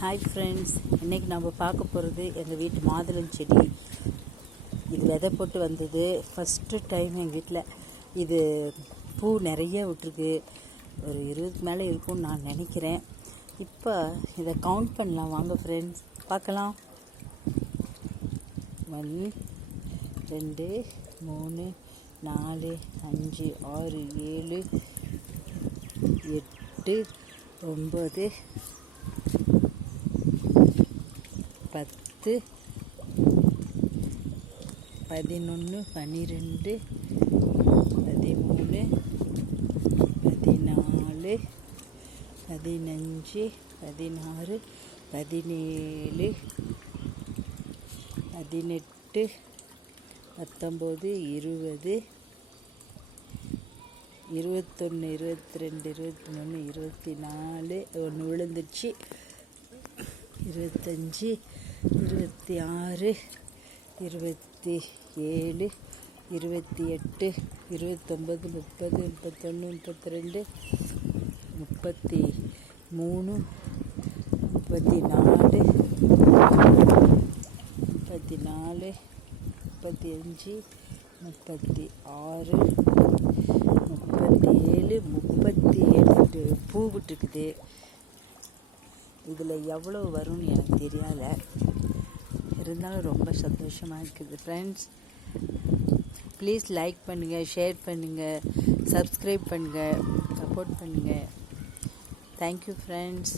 Hi friends, இன்றைக்கி நம்ம பார்க்க போகிறது எங்கள் வீட்டு மாதுளம் செடி. இது விதை போட்டு வந்தது. ஃபஸ்ட்டு டைம் எங்கள் வீட்டில் இது பூ நிறைய விட்டுருக்கு. ஒரு 20 மேலே இருக்கும்னு நான் நினைக்கிறேன். இப்போ இதை கவுண்ட் பண்ணலாம் வாங்க ஃப்ரெண்ட்ஸ், பார்க்கலாம். 1 2 3 4 5 6 7 8 9 10 11 12 13 14 15 16 17 18 19 20 21 22 23 24 ஒன்று விழுந்துச்சு. 25 26 27 28 29 30 31 32 33 34 35 36 37 38 பூ விட்டுருக்குது. இதில் எவ்வளோ வரும்னு எனக்கு தெரியல, இருந்தாலும் ரொம்ப சந்தோஷமாக இருக்குது ஃப்ரெண்ட்ஸ். ப்ளீஸ் லைக் பண்ணுங்கள், ஷேர் பண்ணுங்கள், சப்ஸ்கிரைப் பண்ணுங்கள், சப்போர்ட் பண்ணுங்கள். Thank you friends.